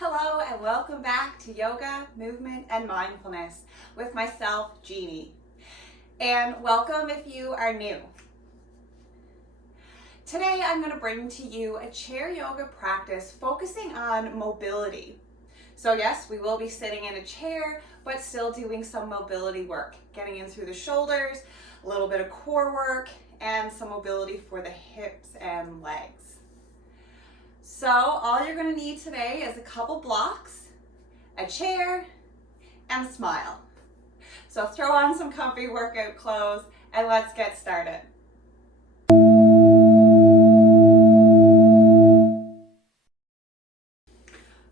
Hello and welcome back to Yoga, Movement, and Mindfulness with myself, Jeannie. And welcome if you are new. Today I'm going to bring to you a chair yoga practice focusing on mobility. So yes, we will be sitting in a chair, but still doing some mobility work, getting in through the shoulders, a little bit of core work, and some mobility for the hips and legs. So all you're going to need today is a couple blocks, a chair, and a smile. So throw on some comfy workout clothes and let's get started.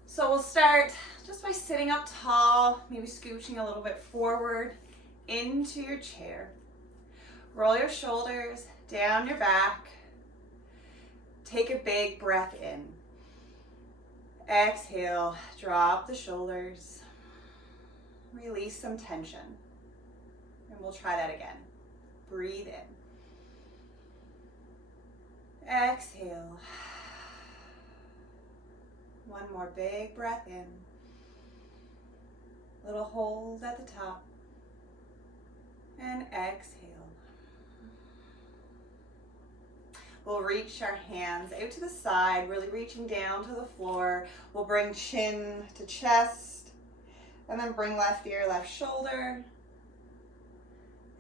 So we'll start just by sitting up tall, maybe scooching a little bit forward into your chair. Roll your shoulders down your back. Take a big breath in. Exhale, drop the shoulders. Release some tension. And we'll try that again. Breathe in. Exhale. One more big breath in. Little hold at the top. And exhale. We'll reach our hands out to the side, really reaching down to the floor. We'll bring chin to chest, and then bring left ear, left shoulder,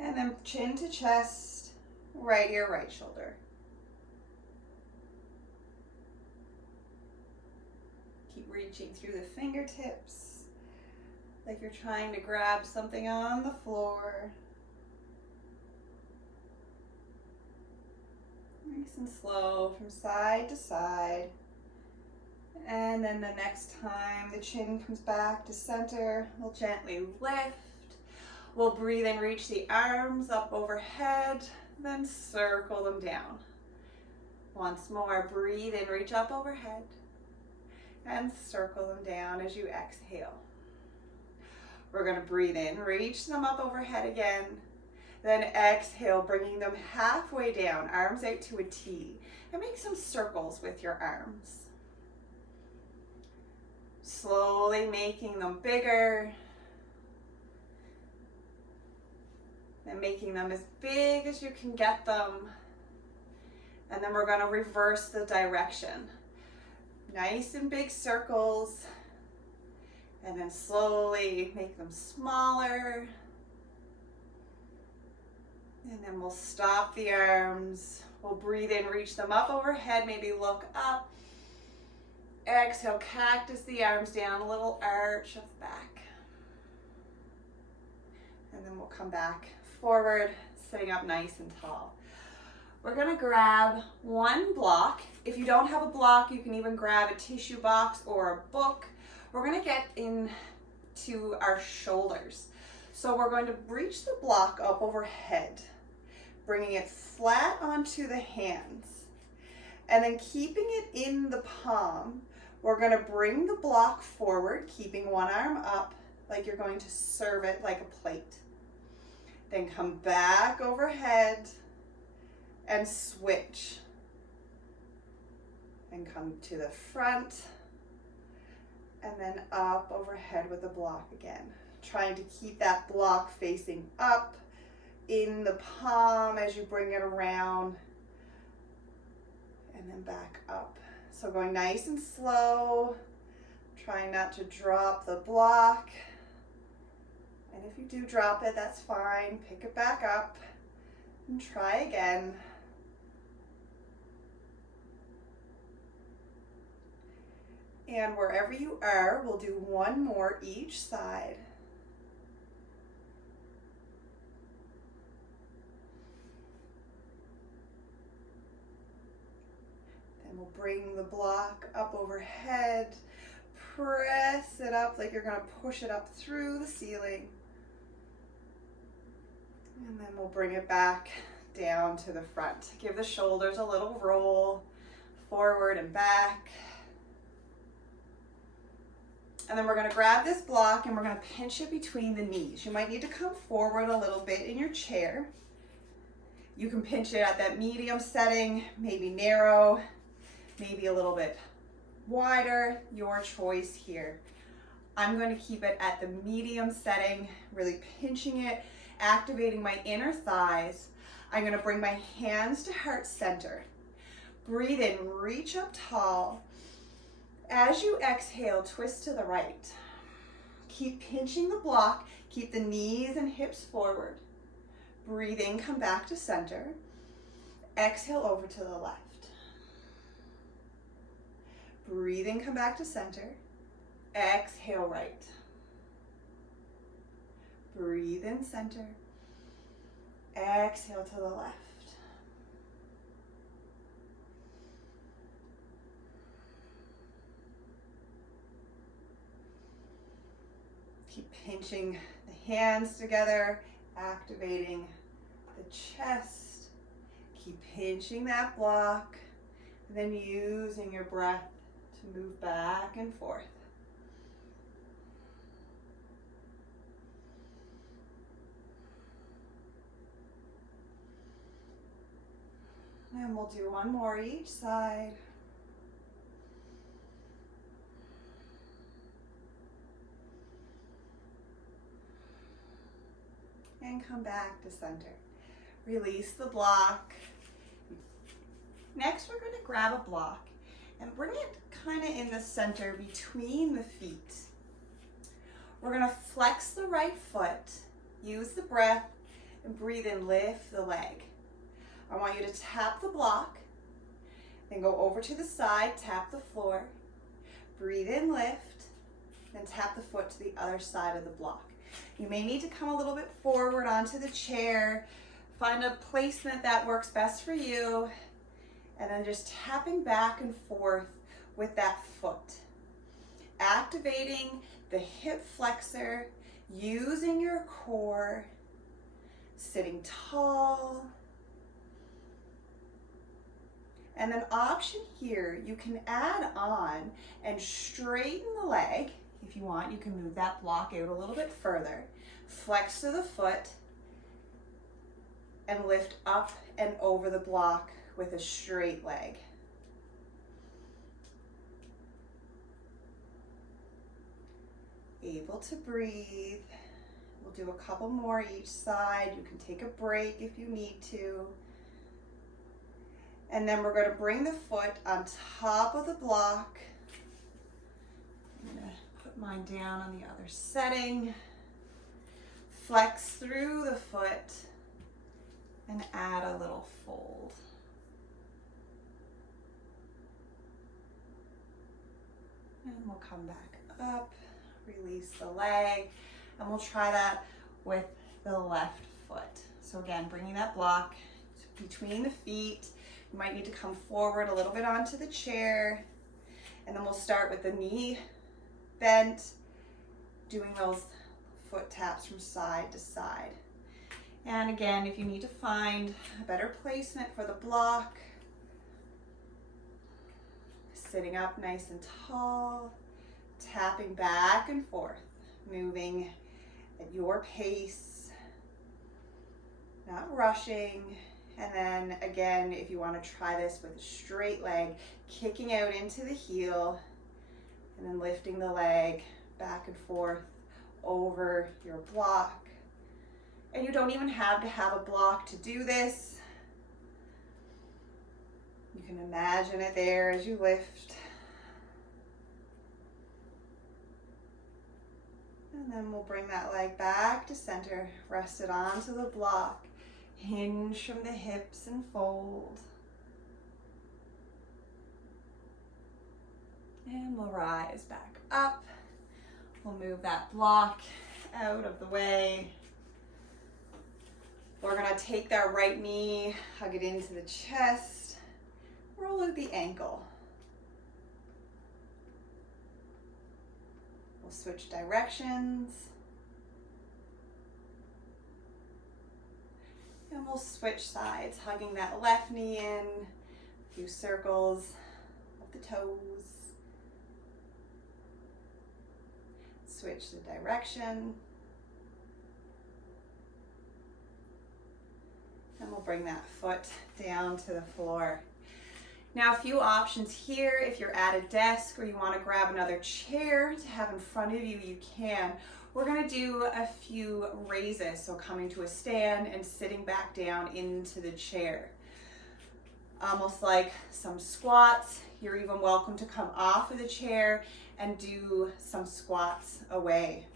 and then chin to chest, right ear, right shoulder. Keep reaching through the fingertips, like you're trying to grab something on the floor. Nice and slow from side to side. And then the next time the chin comes back to center, we'll gently lift. We'll breathe and reach the arms up overhead, then circle them down. Once more, breathe in, reach up overhead, and circle them down as you exhale. We're going to breathe in, reach them up overhead again. Then exhale, bringing them halfway down, arms out to a T. And make some circles with your arms. Slowly making them bigger. And making them as big as you can get them. And then we're going to reverse the direction. Nice and big circles. And then slowly make them smaller. And then we'll stop the arms. We'll breathe in, reach them up overhead, maybe look up. Exhale, cactus the arms down, a little arch of the back. And then we'll come back forward, sitting up nice and tall. We're gonna grab one block. If you don't have a block, you can even grab a tissue box or a book. We're gonna get into our shoulders. So we're going to reach the block up overhead, bringing it flat onto the hands. And then keeping it in the palm, we're going to bring the block forward, keeping one arm up like you're going to serve it like a plate. Then come back overhead and switch. And come to the front and then up overhead with the block again. Trying to keep that block facing up in the palm as you bring it around and then back up. So going nice and slow, trying not to drop the block. And if you do drop it, that's fine. Pick it back up and try again. And wherever you are, we'll do one more each side. We'll bring the block up overhead, press it up like you're going to push it up through the ceiling. And then we'll bring it back down to the front. Give the shoulders a little roll, forward and back. And then we're going to grab this block and we're going to pinch it between the knees. You might need to come forward a little bit in your chair. You can pinch it at that medium setting, maybe narrow, maybe a little bit wider, your choice here. I'm going to keep it at the medium setting, really pinching it, activating my inner thighs. I'm going to bring my hands to heart center. Breathe in, reach up tall. As you exhale, twist to the right. Keep pinching the block, keep the knees and hips forward. Breathe in, come back to center. Exhale over to the left. Breathe in, come back to center. Exhale right. Breathe in, center. Exhale to the left. Keep pinching the hands together, activating the chest. Keep pinching that block, and then using your breath to move back and forth. And we'll do one more each side. And come back to center. Release the block. Next, we're going to grab a block and bring it kind of in the center between the feet. We're going to flex the right foot, use the breath, and breathe in, lift the leg. I want you to tap the block, then go over to the side, tap the floor, breathe in, lift, then tap the foot to the other side of the block. You may need to come a little bit forward onto the chair, find a placement that works best for you, and then just tapping back and forth with that foot. Activating the hip flexor, using your core, sitting tall. And then option here, you can add on and straighten the leg. If you want, you can move that block out a little bit further. Flex to the foot and lift up and over the block with a straight leg. Able to breathe. We'll do a couple more each side. You can take a break if you need to. And then we're going to bring the foot on top of the block. I'm going to put mine down on the other setting. Flex through the foot and add a little fold. And we'll come back up, release the leg, and we'll try that with the left foot. So again, bringing that block between the feet. You might need to come forward a little bit onto the chair, and then we'll start with the knee bent, doing those foot taps from side to side. And again, if you need to find a better placement for the block, sitting up nice and tall, tapping back and forth, moving at your pace, not rushing. And then again, if you want to try this with a straight leg, kicking out into the heel, and then lifting the leg back and forth over your block. And you don't even have to have a block to do this. You can imagine it there as you lift. And then we'll bring that leg back to center, rest it onto the block. Hinge from the hips and fold. And we'll rise back up. We'll move that block out of the way. We're going to take that right knee, hug it into the chest, roll out the ankle. We'll switch directions. And we'll switch sides, hugging that left knee in, a few circles of the toes. Switch the direction. And we'll bring that foot down to the floor. Now a few options here. If you're at a desk or you want to grab another chair to have in front of you, you can. We're going to do a few raises, so coming to a stand and sitting back down into the chair. Almost like some squats. You're even welcome to come off of the chair and do some squats away.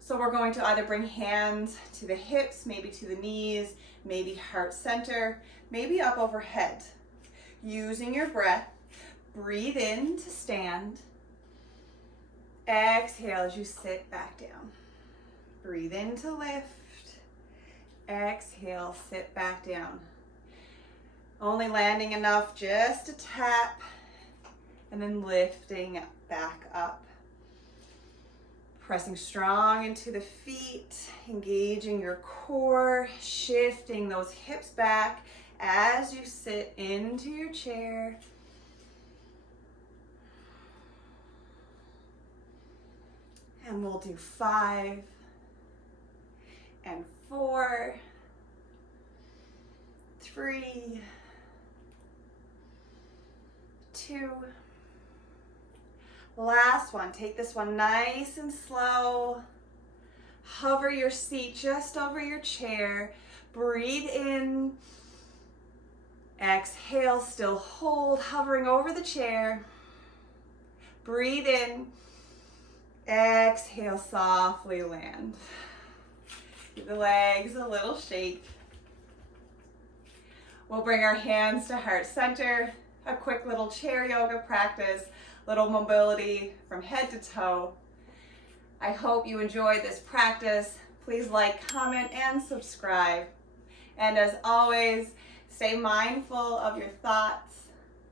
So we're going to either bring hands to the hips, maybe to the knees, maybe heart center, maybe up overhead. Using your breath, breathe in to stand. Exhale as you sit back down. Breathe in to lift. Exhale, sit back down. Only landing enough just to tap and then lifting back up. Pressing strong into the feet, engaging your core, shifting those hips back as you sit into your chair. And we'll do 5 and 4, 3, 2. Last one. Take this one nice and slow. Hover your seat just over your chair. Breathe in. Exhale, still hold, hovering over the chair. Breathe in. Exhale, softly land. Give the legs a little shake. We'll bring our hands to heart center. A quick little chair yoga practice. Little mobility from head to toe. I hope you enjoyed this practice. Please like, comment, and subscribe. And as always, stay mindful of your thoughts,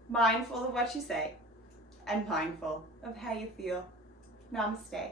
mindful of what you say, and mindful of how you feel. Namaste.